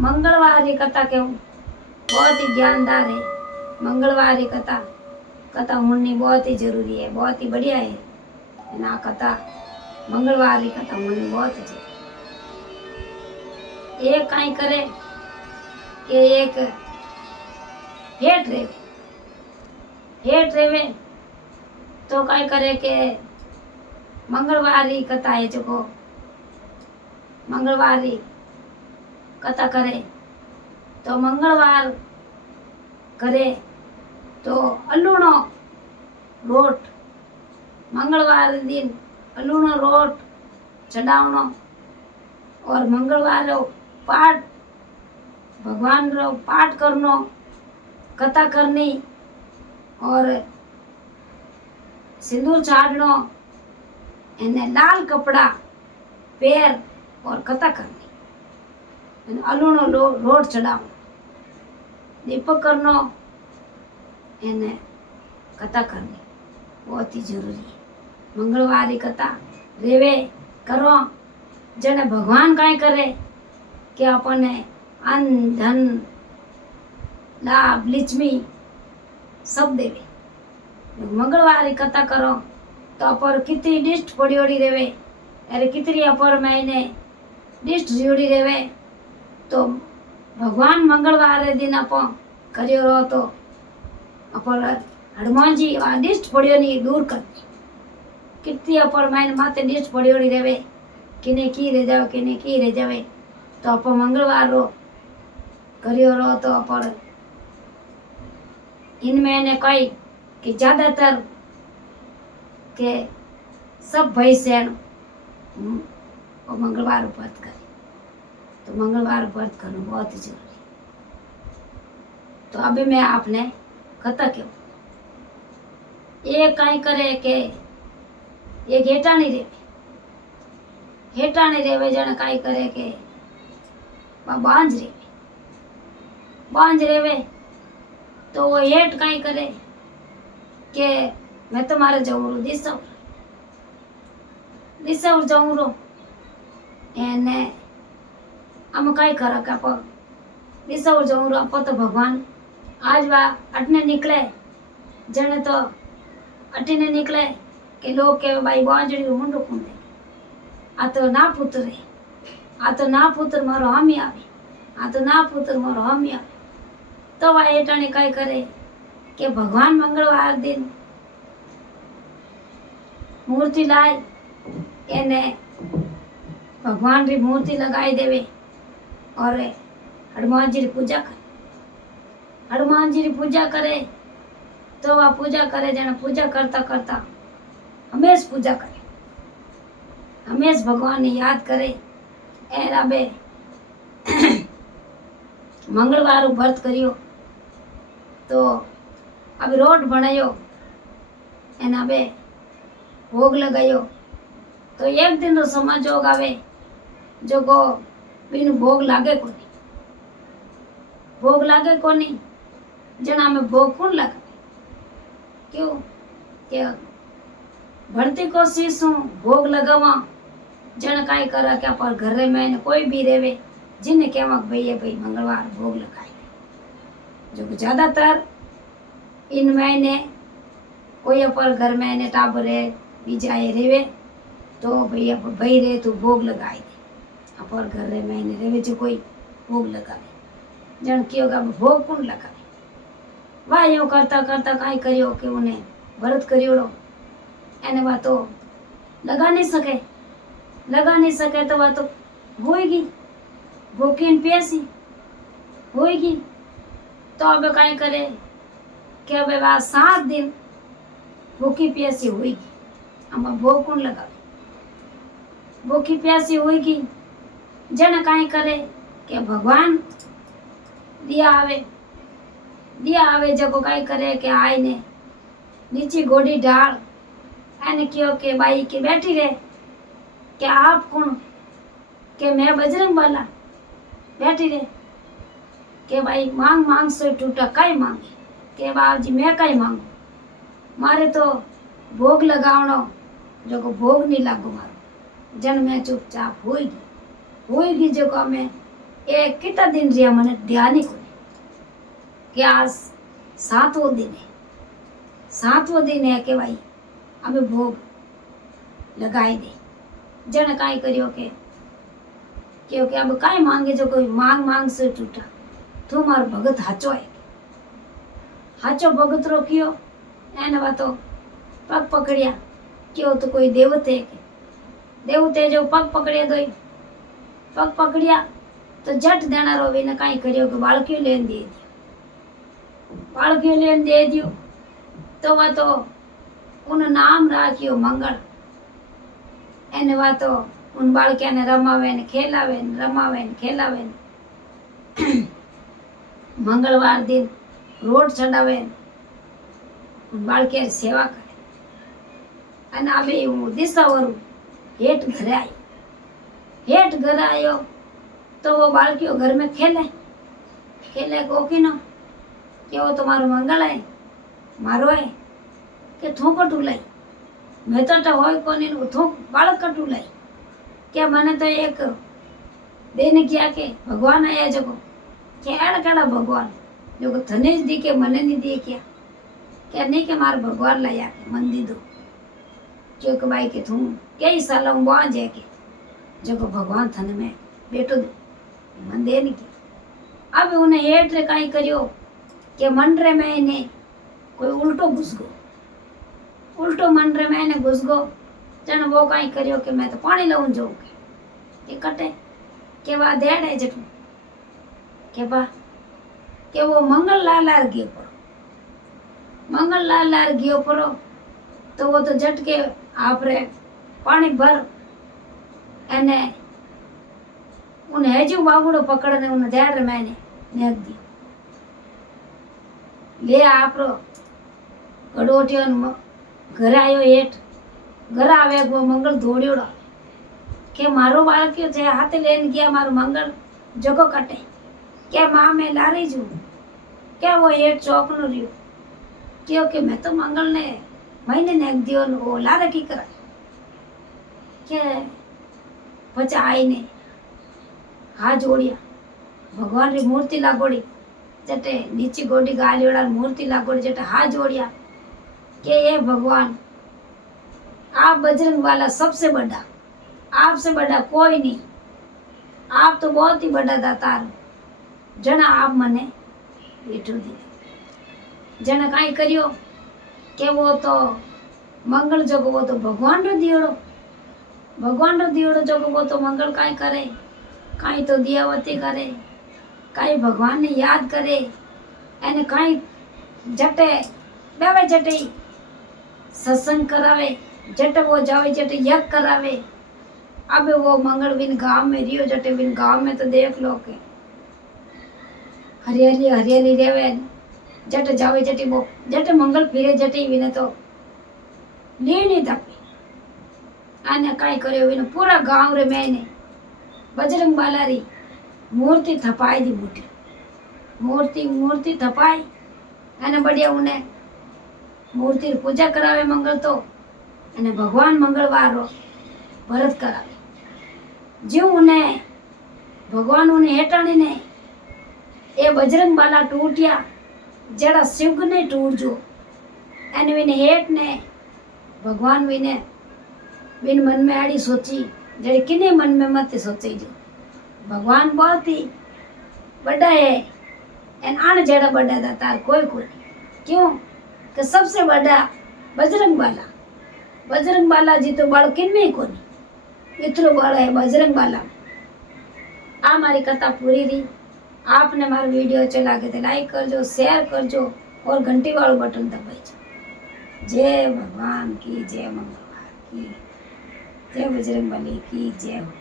मंगलवार की कथा क्यों बहुत ही ज्ञानदार है। मंगलवार की कथा कथा होनी बहुत ही जरूरी है, बहुत ही बढ़िया है ना। कथा मंगलवार की कथा होनी बहुत ही जरूरी। एक कहीं करे कि एक हेठ रेवे तो कहीं करे के मंगलवार की कथा है जो मंगलवार की कथा करे तो मंगलवार करे तो अलूणो रोट मंगलवार दिन अलूणो रोट चढ़ावनो और मंगलवार रो पाठ भगवान रो पाठ करनो, कथा करनी और सिंदूर छाड़नो, एने लाल कपड़ा पैर और कथा करनी, अलूणो रोट चढ़ावनो, दीपक करनो, एने कथा करनी बहुत ही जरूरी है। मंगलवार की कथा रेवे करो जने भगवान काई करे कि अपने अन्न धन लाभ लिचमी सब देवे। मंगलवार की कथा करो तो अपर कितनी डिस्ट पड़ी रेवे, अरे कितनी अपर महीने डिस्ट जोड़ी रेवे तो भगवान मंगलवार दिन आप करियो रहो तो अपर हनुमान जी आ डिस्ट पड़ियो नहीं दूर कर कितनी अपर महीने माते डिस्ट पड़ी रेवे किने की रह जावे किने की रह जावे तो आप मंगलवार रो करियो रहो तो अपर इनमें ने कई कि ज्यादातर के सब भाई सैन मंगलवार व्रत करे तो मंगलवार व्रत करना बहुत ही जरूरी। तो अभी मैं आपने कथा क्यों ये कहीं करे के ये हेटाणी रेवे जने कई करे के बांझ रेवे तो वो हेठ कहीं करे के मैं तुम्हारे जाऊँ दिसौर जाऊँ रो एने हम कई करा के आप दिसौर जाऊँ रो आप तो भगवान आज वा अटने निकले जने तो अटीने निकले कि लोग के भाई बांझड़ी मुंडो कुंडे आ तो ना पुत्र मारो हामी आवे आ तो ना पुत्र मारो हामी आवे तो वह एटाणी कई करे कि भगवान मंगलवार दिन मूर्ति लाई एने भगवान री मूर्ति लगाई देवे और हनुमान जी री पूजा करे। हनुमान जी री पूजा करे तो वह पूजा करे जने पूजा करता करता हमेश पूजा करे, हमेश भगवान ने याद करे। एरा बे मंगलवार व्रत करियो तो अब रोट बनायो एना बे भोग लगायो तो एक दिन तो समाजोग आवे जो को बिनु भोग लागे कोनी जना में भोग कौन लगा क्यों क्या भरती कोशिश हूँ भोग लगावा जन काई करा क्या पर घर में कोई भी रेवे जिन्हें कहवा भाई मंगलवार भोग लगाए जो ज्यादातर इन महीने कोई अपर घर में टाबर है बीजाए रेवे तो भैया भाई रे तो भोग लगाए दे अपर घर में रेवे जो कोई भोग लगावे जन की होगा भोग कौन लगावे वाह यो करता करता काई करियो कि उन्हें व्रत करियोड़ो एने वह तो लगा नहीं सके तो वह तो होएगी भूखी प्यासी होएगी तो अब कहीं करे कि अब वह 7 दिन भूखी प्यासी होएगी हम भोग कौन लगा भूखी प्यासी होएगी जन कहीं करे कि भगवान दिया आवे जब कहीं करे कि आए ने नीचे गोड़ी डाल एने क्यों के बाई के बैठी रहे कि आप कौन के मैं बजरंग बाला बैठी रहे के भाई मांग से टूटा कई मांगे के बाबू जी मैं कई मांगू मारे तो भोग लगावनो जो को भोग नहीं लागू मारो जन में चुपचाप होएगी जो को मैं એ કેટલા દિન રહ્યા મને ધ્યાન ही कोनी કે આ 7वो दिन है 7वो दिन है કે ભાઈ અમે ભોગ લગાવી દે જણે કાંઈ કર્યો કે अब काई मांगे जो कोई मांग मांग से टूटा तू मार भगत हाचो भगत रोकियो एने वातो पग पकड़िया क्यों तो कोई देवते के देवते जो पग पकड़िया दोई पग पकड़िया तो जट देना रोवी ने काई करियो कि बालकियो लेन दे दियो बालकियो लेन दे दियो तो वा तो उन नाम राखियो मंगल एने वा तो उन बालकिया ने रमावे ने खेलावे ने रमावे ने खेलावे ने मंगलवार दिन रोट चढ़ावे उन बालकिया सेवा करे अने आबे दिशावरू हेठ घरे आई हेठ घर आयो तो वो बालकियों घर में खेले खेले कोकीनो के वो तुम्हारो मंगल है मारो है के थू कटू लाई मैं तो होय कोनी थू बालक कटू लाई क्या मैंने तो एक देने किया के भगवान आया जगो केड़ा केड़ा भगवान जो थने दी के मने नहीं दिए क्या नहीं के मार भगवान लाया के मन दी दो जो के भाई के थू कई साल हूँ वहाँ जाए के जो भगवान थने में बेटो दे मन दे नहीं किया अब उन्हें हेठ रे काई करियो के मन रे में इन्हें कोई उल्टो घुस गो उल्टो मन रे में इन्हें घुस गो जन वो काई करियो कि मैं तो पानी लाऊं जाऊं के कटे के वा देड़ है जटू के बा के वो मंगल लाल गयो पड़ो मंगल लाल गयो पड़ो तो वो तो जट के आप रे पानी भर एने उन हेजू बाबूड़ो पकड़ने उन देड़ मैंने नेक दी ले आपरो गड़ोटियो घर आयो हेठ घर आवे वो मंगल दौड़ियोड़ो के मारो बालकियो थे हाथे लेन गया मारो मंगल जगो कटे क्या माँ मैं ला रही हूँ क्या वो हेठ चौकनो रियो क्योंकि मैं तो मंगल ने महीने नेक दियो वो ला रखी करा के पचा आई ने हाथ जोड़िया भगवान री मूर्ति लागोड़ी जटे नीची गोडी गालियोड़ा मूर्ति लागोड़ी जटे हाथ जोड़िया के ये भगवान आप बजरंग वाला सबसे बड़ा आपसे बड़ा कोई नहीं आप तो बहुत ही बड़ा दातार जना आप मने बेटू दी जना काई करियो के वो तो मंगल जो वो तो भगवान रो दियोड़ो जो वो तो मंगल काई करे काई तो दियावती करे काई भगवान ने याद करे एने काई जटे बेवे जटे सत्संग करावे जट वो जावे जट यज्ञ करावे अब वो मंगल बिन गांव में रियो जट बिन गांव में तो देख लो के हरियाली हरियाली रेवे जट जावे जट वो जट मंगल फिरे जट विने तो लीनी तपी आने काई करे विने पूरा गांव रे मैंने बजरंग बालारी मूर्ति थपाई दी बूटी मूर्ति थपाई अने बढ़िया उन्हें मूर्ति पूजा करावे मंगल तो अने भगवान मंगलवार व्रत करावे जो उन्हें भगवान उन्हें हेटाणी ने ए बजरंग बाला टूटिया जड़ा शिव ने टूट जो एने विने हेट ने भगवान विने विन मन में आड़ी सोची जड़ी किने मन में मत सोची जो भगवान बहुत ही बड़ा है एन आन जड़ा बड़ा दातार कोई क्यों कि सबसे बड़ा बजरंग बाला जी तो बाल किन में कोनी इतरो बड़ा है बजरंग बाला आ मारी कथा पूरी रही आपने मारा वीडियो अच्छा लगे तो लाइक करजो शेयर करजो और घंटी वालों बटन दबाइजो जय भगवान की जय मंगलवार की जय बजरंग बली की जय हो।